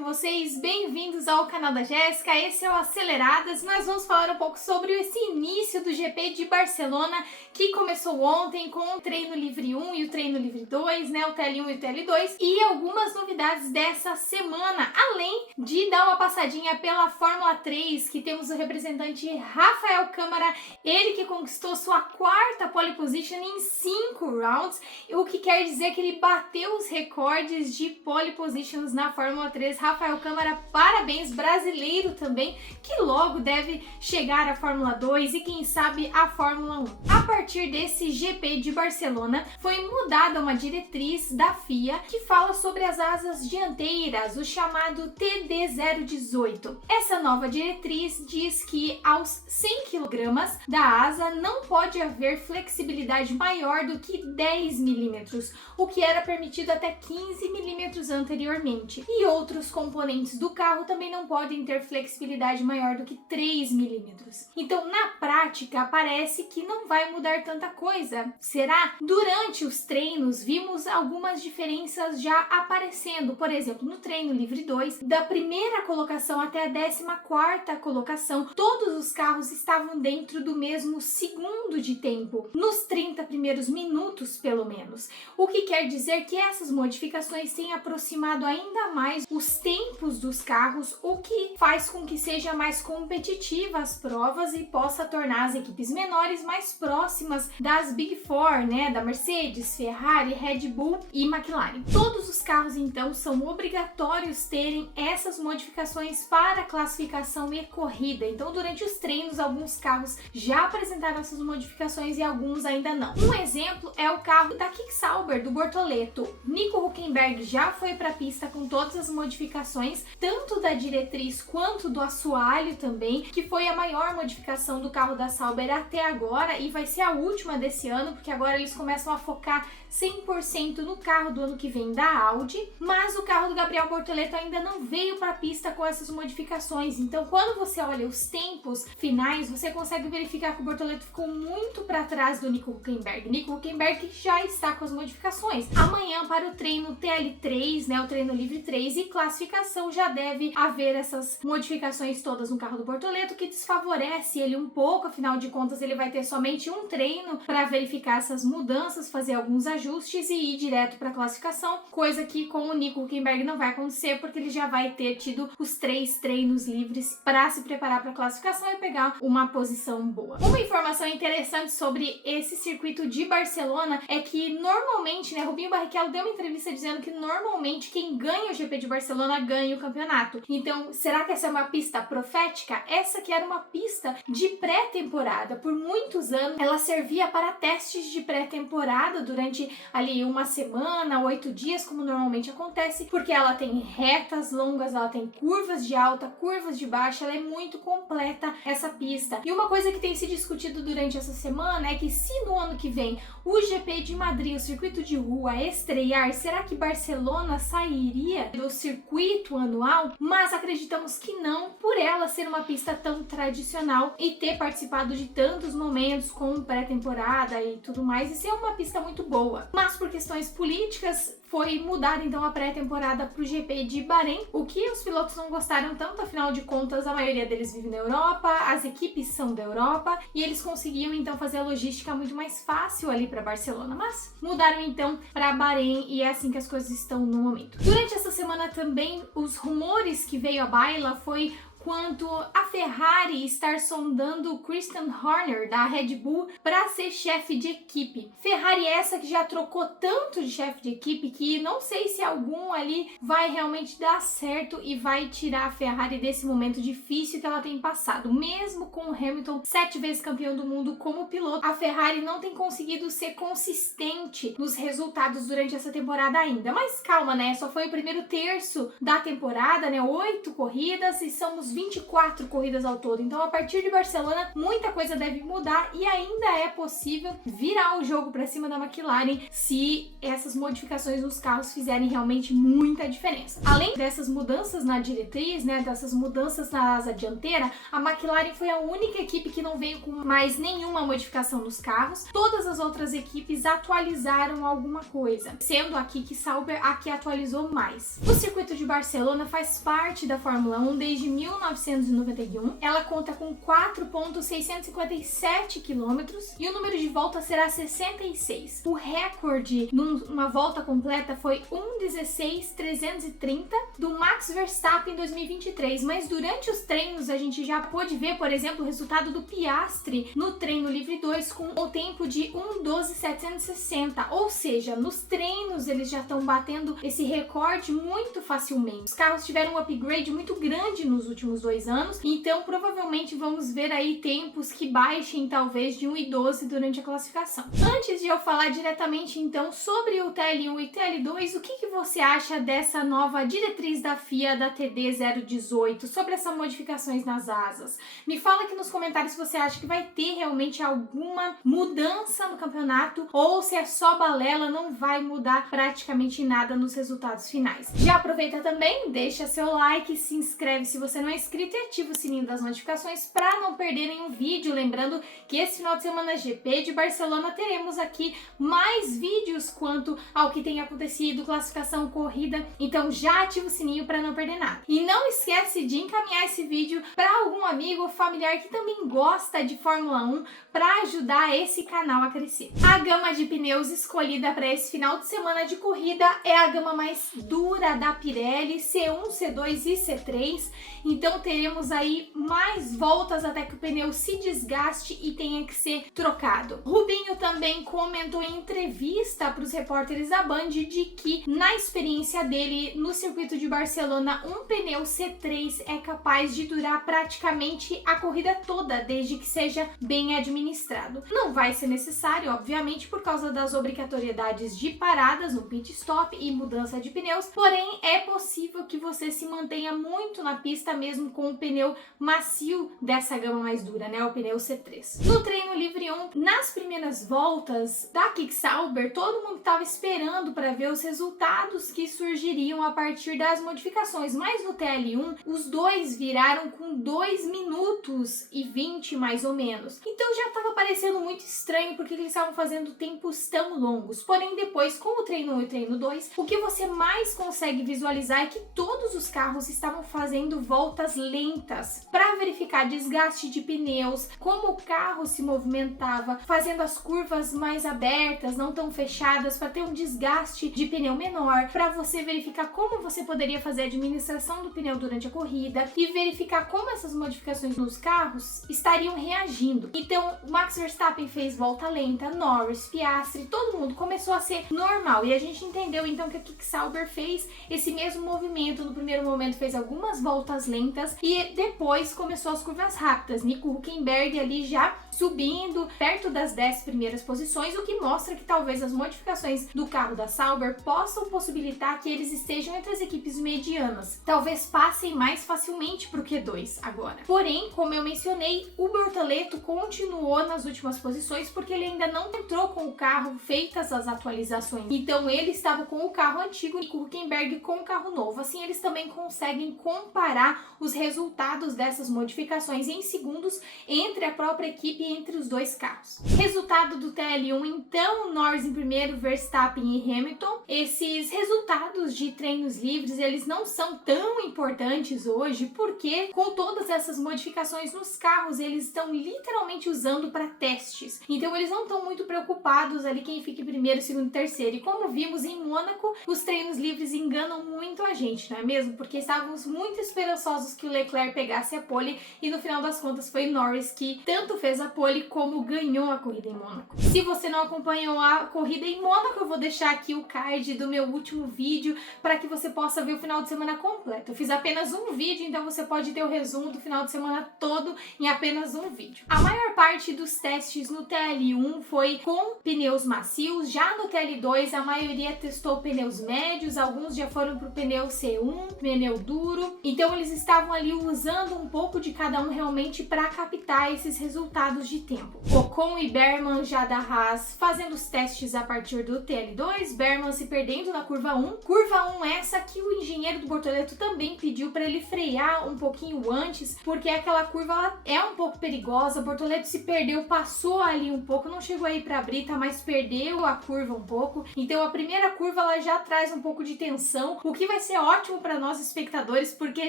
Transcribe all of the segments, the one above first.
com vocês? Bem-vindos ao canal da Jéssica, esse é o Aceleradas. Nós vamos falar um pouco sobre esse início do GP de Barcelona, que começou ontem com o treino livre 1 e o treino livre 2, né, o TL1 e o TL2, e algumas novidades dessa semana, além de dar uma passadinha pela Fórmula 3, que temos o representante Rafael Câmara, ele que conquistou sua quarta pole position em 5 rounds, o que quer dizer que ele bateu os recordes de pole positions na Fórmula 3. Rafael Câmara, parabéns, brasileiro também, que logo deve chegar à Fórmula 2 e quem sabe à Fórmula 1. A partir desse GP de Barcelona, foi mudada uma diretriz da FIA que fala sobre as asas dianteiras, o chamado TD018. Essa nova diretriz diz que aos 100 kg da asa não pode haver flexibilidade maior do que 10 milímetros, o que era permitido até 15 milímetros anteriormente. E outros componentes do carro também não podem ter flexibilidade maior do que 3 milímetros. Então, na prática, parece que não vai mudar tanta coisa. Será? Durante os treinos, vimos algumas diferenças já aparecendo. Por exemplo, no treino livre 2, da primeira colocação até a 14ª colocação, todos os carros estavam dentro do mesmo segundo de tempo, nos 30 primeiros minutos, pelo menos. O que quer dizer que essas modificações têm aproximado ainda mais os tempos dos carros, o que faz com que seja mais competitiva as provas e possa tornar as equipes menores mais próximas das Big Four, né, da Mercedes, Ferrari, Red Bull e McLaren. Todos os carros, então, são obrigatórios terem essas modificações para classificação e corrida. Então, durante os treinos, alguns carros já apresentaram essas modificações e alguns ainda não. Um exemplo é o carro da Kik Sauber, do Bortoleto. Nico Hülkenberg já foi para a pista com todas as modificações, tanto da diretriz quanto do assoalho também, que foi a maior modificação do carro da Sauber até agora e vai ser a última desse ano, porque agora eles começam a focar 100% no carro do ano que vem da Audi, mas o carro do Gabriel Bortoleto ainda não veio para a pista com essas modificações. Então, quando você olha os tempos finais, você consegue verificar que o Bortoleto ficou muito para trás do Nico Hülkenberg. Nico Hülkenberg já está com as modificações. Amanhã, para o treino TL3, né, o treino livre 3 e classificação, já deve haver essas modificações todas no carro do Bortoleto, que desfavorece ele um pouco, afinal de contas ele vai ter somente um treino para verificar essas mudanças, fazer alguns ajustes e ir direto para a classificação, coisa que com o Nico Hülkenberg não vai acontecer, porque ele já vai ter tido os 3 treinos livres para se preparar para a classificação e pegar uma posição boa. Uma informação interessante sobre esse circuito de Barcelona é que normalmente, né, Rubinho Barrichello deu uma entrevista dizendo que normalmente quem ganha o GP de Barcelona ganha o campeonato. Então, será que essa é uma pista profética? Essa que era uma pista de pré-temporada. Por muitos anos, ela servia para testes de pré-temporada durante ali uma semana, 8 dias, como normalmente acontece, porque ela tem retas longas, ela tem curvas de alta, curvas de baixa, ela é muito completa essa pista. E uma coisa que tem se discutido durante essa semana é que se no ano que vem o GP de Madrid, o circuito de rua, estrear, será que Barcelona sairia do circuito anual? Mas acreditamos que não, por ela ser uma pista tão tradicional e ter participado de tantos momentos com pré-temporada e tudo mais, e ser uma pista muito boa. Mas por questões políticas, foi mudar então a pré-temporada para o GP de Bahrein, o que os pilotos não gostaram tanto, afinal de contas a maioria deles vive na Europa, as equipes são da Europa e eles conseguiam então fazer a logística muito mais fácil ali para Barcelona, mas mudaram então para Bahrein e é assim que as coisas estão no momento. Durante essa semana também os rumores que veio à baila foi quanto a Ferrari estar sondando o Christian Horner da Red Bull para ser chefe de equipe. Ferrari essa que já trocou tanto de chefe de equipe que não sei se algum ali vai realmente dar certo e vai tirar a Ferrari desse momento difícil que ela tem passado. Mesmo com o Hamilton 7 vezes campeão do mundo como piloto, a Ferrari não tem conseguido ser consistente nos resultados durante essa temporada ainda. Mas calma, né? Só foi o primeiro terço da temporada, né? 8 corridas e somos teremos 24 corridas ao todo. Então, a partir de Barcelona, muita coisa deve mudar e ainda é possível virar o jogo para cima da McLaren se essas modificações nos carros fizerem realmente muita diferença. Além dessas mudanças na diretriz, né, dessas mudanças na asa dianteira, a McLaren foi a única equipe que não veio com mais nenhuma modificação nos carros. Todas as outras equipes atualizaram alguma coisa, sendo a Kiki Sauber a que atualizou mais. O circuito de Barcelona faz parte da Fórmula 1 desde 1991. Ela conta com 4,657 quilômetros e o número de voltas será 66. O recorde numa volta completa foi 1,16,330 do Max Verstappen em 2023, mas durante os treinos a gente já pôde ver, por exemplo, o resultado do Piastri no treino livre 2 com o tempo de 1,12,760, ou seja, nos treinos eles já estão batendo esse recorde muito facilmente. Os carros tiveram um upgrade muito grande nos últimos 2 anos, então provavelmente vamos ver aí tempos que baixem talvez de 1,12 durante a classificação. Antes de eu falar diretamente então sobre o TL1 e TL2, o que você acha dessa nova diretriz da FIA da TD 018 sobre essas modificações nas asas? Me fala aqui nos comentários se você acha que vai ter realmente alguma mudança no campeonato ou se é só balela, não vai mudar praticamente nada nos resultados finais. Já aproveita também, deixa seu like, se inscreve se você não é inscrito e ativa o sininho das notificações para não perder nenhum vídeo. Lembrando que esse final de semana GP de Barcelona teremos aqui mais vídeos quanto ao que tem acontecido, classificação, corrida, então já ativa o sininho para não perder nada. E não esquece de encaminhar esse vídeo para algum amigo ou familiar que também gosta de Fórmula 1 para ajudar esse canal a crescer. A gama de pneus escolhida para esse final de semana de corrida é a gama mais dura da Pirelli, C1, C2 e C3, então teremos aí mais voltas até que o pneu se desgaste e tenha que ser trocado. Rubinho também comentou em entrevista para os repórteres da Band de que, na experiência dele no circuito de Barcelona, um pneu C3 é capaz de durar praticamente a corrida toda, desde que seja bem administrado. Não vai ser necessário, obviamente, por causa das obrigatoriedades de paradas no pit stop e mudança de pneus, porém é possível que você se mantenha muito na pista mesmo com o pneu macio dessa gama mais dura, né, o pneu C3. No treino livre 1, nas primeiras voltas da Kiki Sauber, todo mundo estava esperando para ver os resultados que surgiriam a partir das modificações, mas no TL1 os dois viraram com 2 minutos e 20 mais ou menos. Então já estava parecendo muito estranho porque eles estavam fazendo tempos tão longos. Porém, depois com o treino 1 e treino 2, o que você mais consegue visualizar é que todos os carros estavam fazendo voltas lentas para verificar desgaste de pneus, como o carro se movimentava, fazendo as curvas mais abertas, não tão fechadas, para ter um desgaste de pneu menor, para você verificar como você poderia fazer a administração do pneu durante a corrida e verificar como essas modificações nos carros estariam reagindo. Então, o Max Verstappen fez volta lenta, Norris, Piastri, todo mundo começou a ser normal e a gente entendeu então que a Kiki Sauber fez esse mesmo movimento. No primeiro momento fez algumas voltas lentas e depois começou as curvas rápidas. Nico Hülkenberg ali já subindo perto das 10 primeiras posições, o que mostra que talvez as modificações do carro da Sauber possam possibilitar que eles estejam entre as equipes medianas. Talvez passem mais facilmente para o Q2 agora. Porém, como eu mencionei, o Bortoleto continuou nas últimas posições porque ele ainda não entrou com o carro feitas as atualizações. Então ele estava com o carro antigo e o Hülkenberg com o carro novo. Assim eles também conseguem comparar os resultados dessas modificações em segundos entre a própria equipe e entre os dois carros. Resultado do TL1, então, Norris em primeiro, Verstappen e Hamilton. Esses resultados de treinos livres, eles não são tão importantes hoje porque com todas essas modificações nos carros, eles estão literalmente usando para testes. Então eles não estão muito preocupados ali quem fica em primeiro, segundo e terceiro. E como vimos em Mônaco, os treinos livres enganam muito a gente, não é mesmo? Porque estávamos muito esperançosos que o Leclerc pegasse a pole e no final das contas foi Norris que tanto fez a pole como ganhou a corrida em Mônaco. Se você não acompanhou a corrida em Mônaco, eu vou deixar aqui o card do meu último vídeo para que você possa ver o final de semana completo. Eu fiz apenas um vídeo, então você pode ter o resumo do final de semana todo em apenas um vídeo. A maior parte dos testes no TL1 foi com pneus macios, já no TL2 a maioria testou pneus médios, alguns já foram para o pneu C1, pneu duro, então eles estavam estavam ali usando um pouco de cada um realmente para captar esses resultados de tempo. Ocon e Berman já da Haas fazendo os testes a partir do TL2, Berman se perdendo na curva 1. Curva 1 essa que o engenheiro do Bortoleto também pediu para ele frear um pouquinho antes, porque aquela curva é um pouco perigosa. O Bortoleto se perdeu, passou ali um pouco, não chegou aí para a brita, mas perdeu a curva um pouco. Então a primeira curva ela já traz um pouco de tensão, o que vai ser ótimo para nós espectadores, porque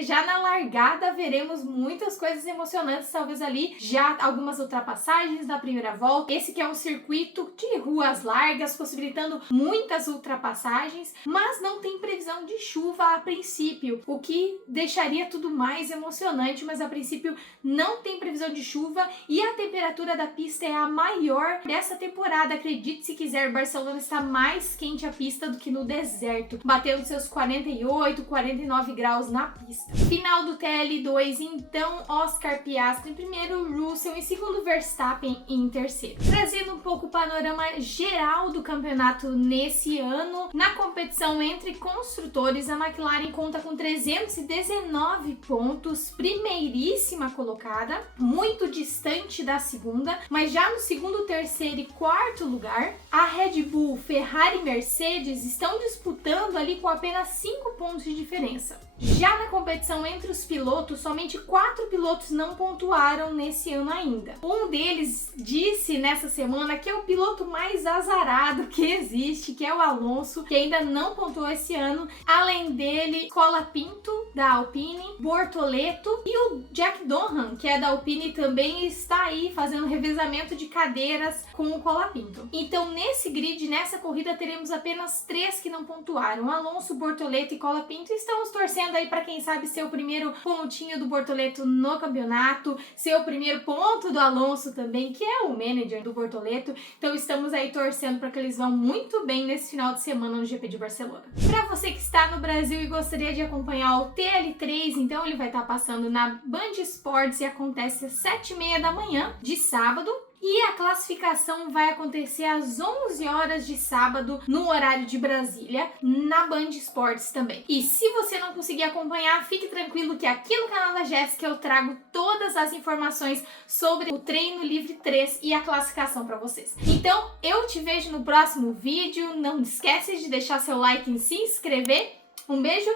já na largada veremos muitas coisas emocionantes, talvez ali já algumas ultrapassagens na primeira volta. Esse que é um circuito de ruas largas, possibilitando muitas ultrapassagens, mas não tem previsão de chuva a princípio, o que deixaria tudo mais emocionante, mas a princípio não tem previsão de chuva e a temperatura da pista é a maior dessa temporada. Acredite se quiser, Barcelona está mais quente a pista do que no deserto, batendo seus 48, 49 graus na pista. Final do TL2, então, Oscar Piastri em primeiro, Russell em segundo, Verstappen em terceiro. Trazendo um pouco o panorama geral do campeonato nesse ano, na competição entre construtores, a McLaren conta com 319 pontos, primeiríssima colocada, muito distante da segunda, mas já no segundo, terceiro e quarto lugar. A Red Bull, Ferrari e Mercedes estão disputando ali com apenas 5 pontos de diferença. Já na competição entre os pilotos, somente 4 pilotos não pontuaram nesse ano ainda. Um deles disse nessa semana que é o piloto mais azarado que existe, que é o Alonso, que ainda não pontuou esse ano. Além dele, Colapinto, da Alpine, Bortoleto e o Jack Donham, que é da Alpine, também está aí fazendo revezamento de cadeiras com o Colapinto. Então, nesse grid, nessa corrida, teremos apenas 3 que não pontuaram: Alonso, Bortoleto e Colapinto. Estamos torcendo aí para quem sabe ser o primeiro pontinho do Bortoleto no campeonato, ser o primeiro ponto do Alonso também, que é o manager do Bortoleto. Então estamos aí torcendo para que eles vão muito bem nesse final de semana no GP de Barcelona. Para você que está no Brasil e gostaria de acompanhar o TL3, então ele vai estar passando na Band Esportes e acontece às 7h30 da manhã de sábado. E a classificação vai acontecer às 11 horas de sábado, no horário de Brasília, na Band Esportes também. E se você não conseguir acompanhar, fique tranquilo que aqui no canal da Jéssica eu trago todas as informações sobre o Treino Livre 3 e a classificação para vocês. Então, eu te vejo no próximo vídeo. Não esquece de deixar seu like e se inscrever. Um beijo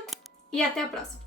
e até a próxima!